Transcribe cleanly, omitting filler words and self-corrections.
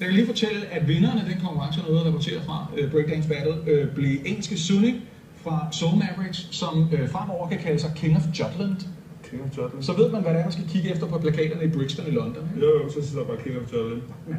Jeg kan lige fortælle, at vinderen af den konkurrence, noget rapporterer fra Breakdance Battle, blev engelske Sunny fra Soul Mavericks, som fremover kan kalde sig King of Jutland. King of Jutland. Så ved man, hvad det er, man skal kigge efter på plakaterne i Brixton i London. Jo, så sidder bare King of Jutland. Ja.